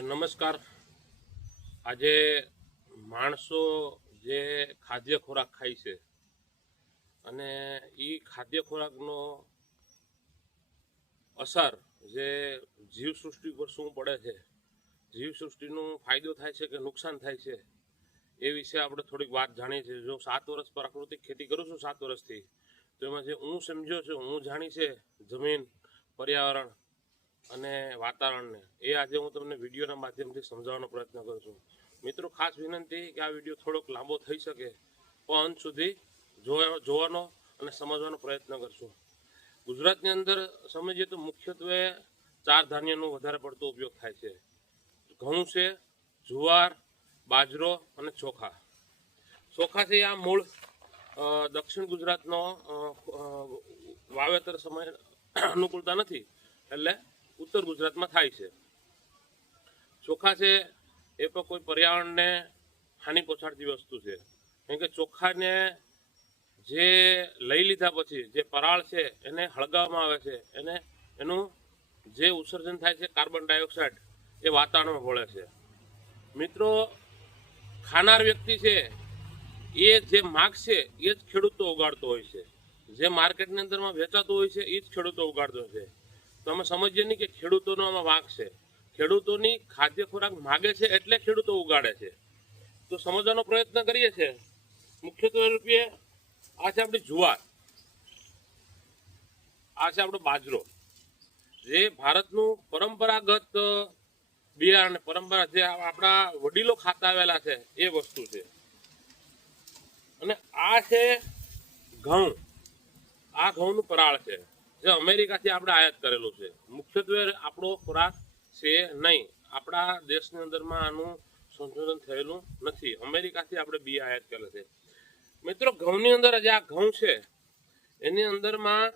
નમસ્કાર. આજે માણસો જે ખાદ્ય ખોરાક ખાય છે અને એ ખાદ્ય ખોરાકનો અસર જે જીવસૃષ્ટિ પર શું પડે છે, જીવસૃષ્ટિનો ફાયદો થાય છે કે નુકસાન થાય છે, એ વિશે આપણે થોડીક વાત જાણીએ છીએ. જો સાત વર્ષ પ્રાકૃતિક ખેતી કરું છું સાત વર્ષથી, તો એમાં જે હું સમજ્યો છું, હું જાણી છે જમીન, પર્યાવરણ અને વાતાવરણને. એ આજે હું તમને વિડીયોના માધ્યમથી સમજાવવાનો પ્રયત્ન કરું છું. મિત્રો, ખાસ વિનંતી કે આ વીડિયો થોડોક લાંબો થઈ શકે, પણ અંત સુધી જોવા જોવાનો અને સમજવાનો પ્રયત્ન કરશું. ગુજરાતની અંદર સમજીએ તો મુખ્યત્વે ચાર ધાન્યનો વધારે પડતો ઉપયોગ થાય છે. ઘઉં છે, જુવાર, બાજરો અને ચોખા. ચોખા છે આ મૂળ દક્ષિણ ગુજરાતનો વાવેતર સમય અનુકૂળતા નથી. એટલે ઉત્તર ગુજરાતમાં થાય છે. ચોખા છે, એ પણ કોઈ પર્યાવરણને હાનિ પહોંચાડતી વસ્તુ છે. કેમ કે ચોખાને જે લઈ લીધા પછી, જે પરાળ છે, એને હળગાવવામાં આવે છે. એને, એનું જે ઉત્સર્જન થાય છે, કાર્બન ડાયોક્સાઇડ, એ વાતાવરણમાં ભળે છે. મિત્રો, ખાનાર વ્યક્તિ છે, એ જે માગ છે, એ જ ખેડૂતો ઉગાડતો હોય છે. જે માર્કેટની અંદરમાં વેચાતો હોય છે, એ જ ખેડૂતો ઉગાડતો હોય છે. તો અમે સમજીએ નહીં કે ખેડૂતોનો આમાં વાંક છે. ખેડૂતોની ખાદ્ય ખોરાક માગે છે એટલે ખેડૂતો ઉગાડે છે. તો સમજવાનો પ્રયત્ન કરીએ છીએ. મુખ્યત્વે રૂપિયે આ છે આપણી જુવાર. આ છે આપણો બાજરો. જે ભારતનું પરંપરાગત બિયારણ પરંપરા જે આપણા વડીલો ખાતા આવેલા છે એ વસ્તુ છે. અને આ છે ઘઉં. આ ઘઉંનું પરાળ છે. જે અમેરિકાથી આપણે આયાત કરેલું છે. મુખ્યત્વે આપણો ખોરાક છે નહીં. આપણા દેશની અંદરમાં આનું સંશોધન થયેલું નથી. અમેરિકાથી આપણે બી આયાત કરેલ છે. મિત્રો, ઘઉંની અંદર જે આ ઘઉં છે, એની અંદરમાં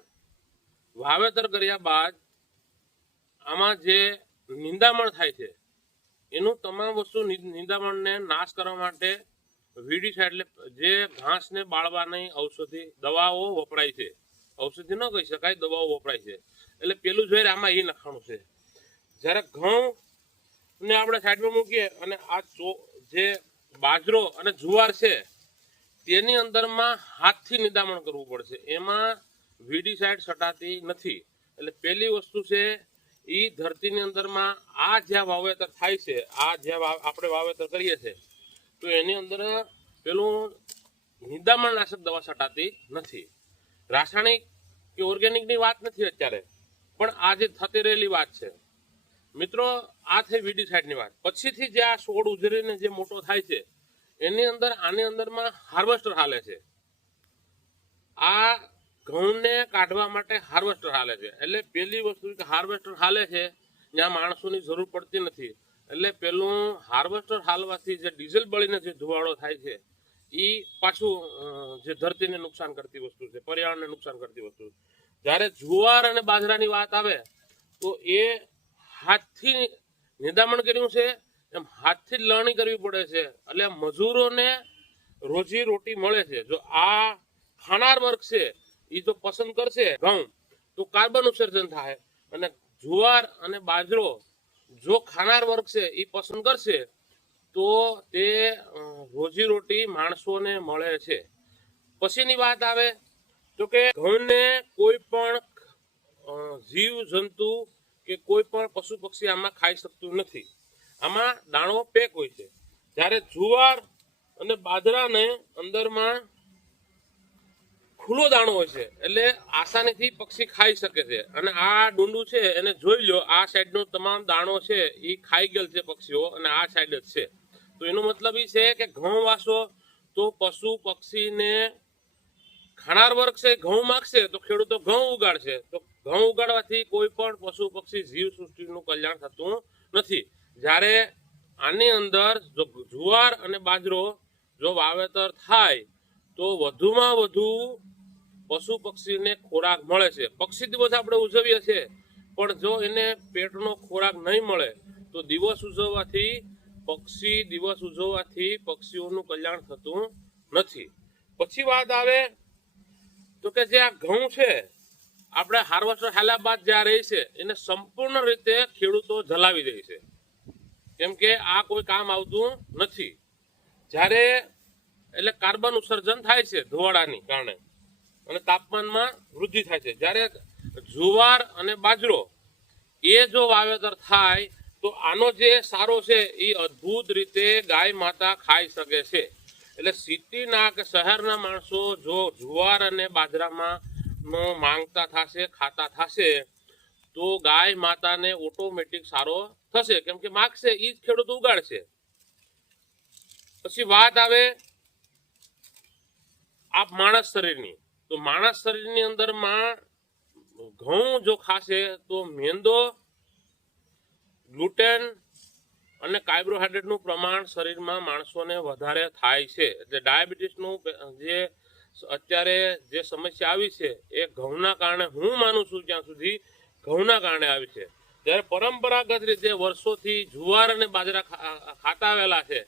વાવેતર કર્યા બાદ આમાં જે નિંદામણ થાય છે, એનું તમામ વસ્તુ નિંદામણને નાશ કરવા માટે વીડીસાઇડ એટલે જે ઘાસને બાળવાની ઔષધિ દવાઓ વપરાય છે. ઔષધિ ન કહી શકાય, દવાઓ વપરાય છે. એટલે પેલું જોઈએ આમાં એ લખાણું છે. જ્યારે ઘઉં ને આપણે સાઈડમાં મૂકીએ અને આ જે બાજરો અને જુવાર છે, તેની અંદરમાં હાથથી નિદામણ કરવું પડશે. એમાં વીડીસાઇડ સટાતી નથી. એટલે પહેલી વસ્તુ છે એ ધરતીની અંદરમાં આ જ્યાં વાવેતર થાય છે, આ જ્યાં આપણે વાવેતર કરીએ છીએ, તો એની અંદર પેલું નિદામણ નાશક દવા સટાતી નથી. રાસાયણિક કે ઓર્ગેનિકની વાત નથી અત્યારે, પણ આ જે થતી રહેલી વાત છે. મિત્રો, આ થઈ વીડીસાઇડની વાત. પછીથી જે આ છોડ ઉજરીને જે મોટો થાય છે, એની અંદર, આની અંદરમાં હાર્વેસ્ટર હાલે છે. આ ઘઉંને કાઢવા માટે હાર્વેસ્ટર હાલે છે. એટલે પહેલી વસ્તુ કે હાર્વેસ્ટર હાલે છે ત્યાં માણસોની જરૂર પડતી નથી. એટલે પેલું હાર્વેસ્ટર હાલવાથી જે ડીઝલ બળીને જે ધુવાડો થાય છે એ પાછું જે ધરતીને નુકસાન કરતી વસ્તુ છે, પર્યાવરણને નુકસાન કરતી વસ્તુ છે. જ્યારે જુવાર અને બાજરાની વાત આવે, તો એ હાથથી નિદામણ કર્યું છે, એમ હાથથી જ લણણી કરવી પડે છે. એટલે મજૂરોને રોજી રોટી મળે છે. જો આ ખાનાર વર્ગ છે એ જો પસંદ કરશે ઘઉં, તો કાર્બન ઉત્સર્જન થાય. અને જુવાર અને બાજરો, જો ખાનાર વર્ગ છે એ પસંદ કરશે તો તે રોજીરોટી રોજી રોટી માણસોને મળે છે. પછીની વાત આવે તો કે ઘઉંને કોઈ પણ જીવ, જંતુ કે કોઈ પણ પશુ પક્ષી આમાં ખાઈ શકતું નથી. આમાં દાણો પેક હોય છે. જ્યારે જુવાર અને બાજરાને અંદરમાં ખુલ્લો દાણો હોય છે, એટલે આસાનીથી પક્ષી ખાઈ શકે છે. અને આ ડુંડું છે, એને જોઈ લો આ સાઈડનો તમામ દાણો છે એ ખાઈ ગયેલ છે પક્ષીઓ, અને આ સાઈડ જ છે. તો એનો મતલબ એ છે કે ઘઉં વાસો તો પશુ પક્ષીને ખાનાર વર્ગ છે, ઘઉં માગશે તો ખેડૂતો ઘઉં ઉગાડશે. તો ઘઉં ઉગાડવાથી કોઈ પણ પશુ પક્ષી જીવ સૃષ્ટિનું કલ્યાણ થતું નથી. જ્યારે આની અંદર જો જુવાર અને બાજરો જો વાવેતર થાય, તો વધુમાં વધુ પશુ પક્ષીને ખોરાક મળે છે. પક્ષી દિવસ આપણે ઉજવીએ છીએ, પણ જો એને પેટનો ખોરાક નહીં મળે, તો દિવસ ઉજવવાથી પક્ષી દિવસ ઉજવવાથી પક્ષીઓનું કલ્યાણ થતું નથી. પછી વાત આવે તો કે જે આ ઘઉં છે, આપણે હાર્વેસ્ટર હાલા બાદ જ્યાં રહી છે, એને સંપૂર્ણ રીતે ખેડૂતો જલાવી દે છે. કેમ કે આ કોઈ કામ આવતું નથી. જ્યારે એટલે કાર્બન ઉત્સર્જન થાય છે ધુવાડાની કારણે અને તાપમાનમાં વૃદ્ધિ થાય છે. જ્યારે જુવાર અને બાજરો એ જો વાવેતર થાય તો આનો જે સારો છે, એ અદ્ભુત રીતે ગાય માતા ખાઈ શકે છે. એટલે સિટીના કે શહેરના માણસો જો જુવાર અને બાજરામાં માંગતા થશે, ખાતા થશે, તો ગાય માતાને ઓટોમેટિક સારો થશે. કેમ કે માગશે એ જ ખેડૂત ઉગાડશે. પછી વાત આવે આ માણસ શરીરની. તો માણસ શરીરની અંદરમાં ઘઉં જો ખાશે, તો મેંદો ગ્લુટેન અને કાર્બોહાઈડ્રેટનું પ્રમાણ શરીરમાં માણસોને વધારે થાય છે. એટલે ડાયાબિટીસનું જે અત્યારે જે સમસ્યા આવી છે, એ ઘઉંના કારણે હું માનું છું ત્યાં સુધી ઘઉંના કારણે આવી છે. જ્યારે પરંપરાગત રીતે વર્ષોથી જુવાર અને બાજરા ખાતા આવેલા છે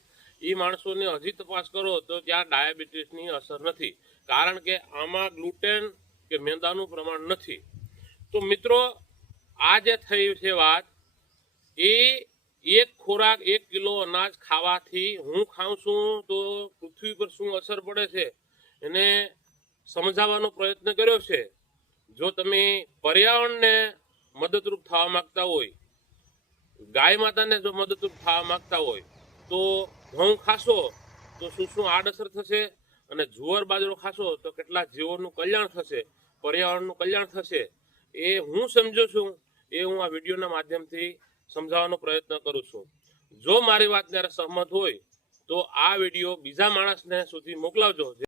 એ માણસોની હજી તપાસ કરો તો ત્યાં ડાયાબિટીસની અસર નથી. કારણ કે આમાં ગ્લુટેન કે મેંદાનું પ્રમાણ નથી. તો મિત્રો, આ જે થઈ છે વાત એ એક ખોરાક, એક કિલો અનાજ ખાવાથી હું ખાઉં છું તો પૃથ્વી પર શું અસર પડે છે એને સમજાવવાનો પ્રયત્ન કર્યો છે. જો તમે પર્યાવરણને મદદરૂપ થવા માંગતા હોય, ગાય માતાને જો મદદરૂપ થવા માંગતા હોય, તો ઘઉં ખાશો તો શું શું આડઅસર થશે? અને જુવાર બાજરો ખાશો તો કેટલા જીવોનું કલ્યાણ થશે, પર્યાવરણનું કલ્યાણ થશે. એ હું સમજુ છું, એ હું આ વિડીયોના માધ્યમથી સમજાવવાનો પ્રયત્ન કરું છું. જો મારી વાતને સહમત હોય, તો આ વીડિયો બીજા માણસને સુધી મોકલાવજો.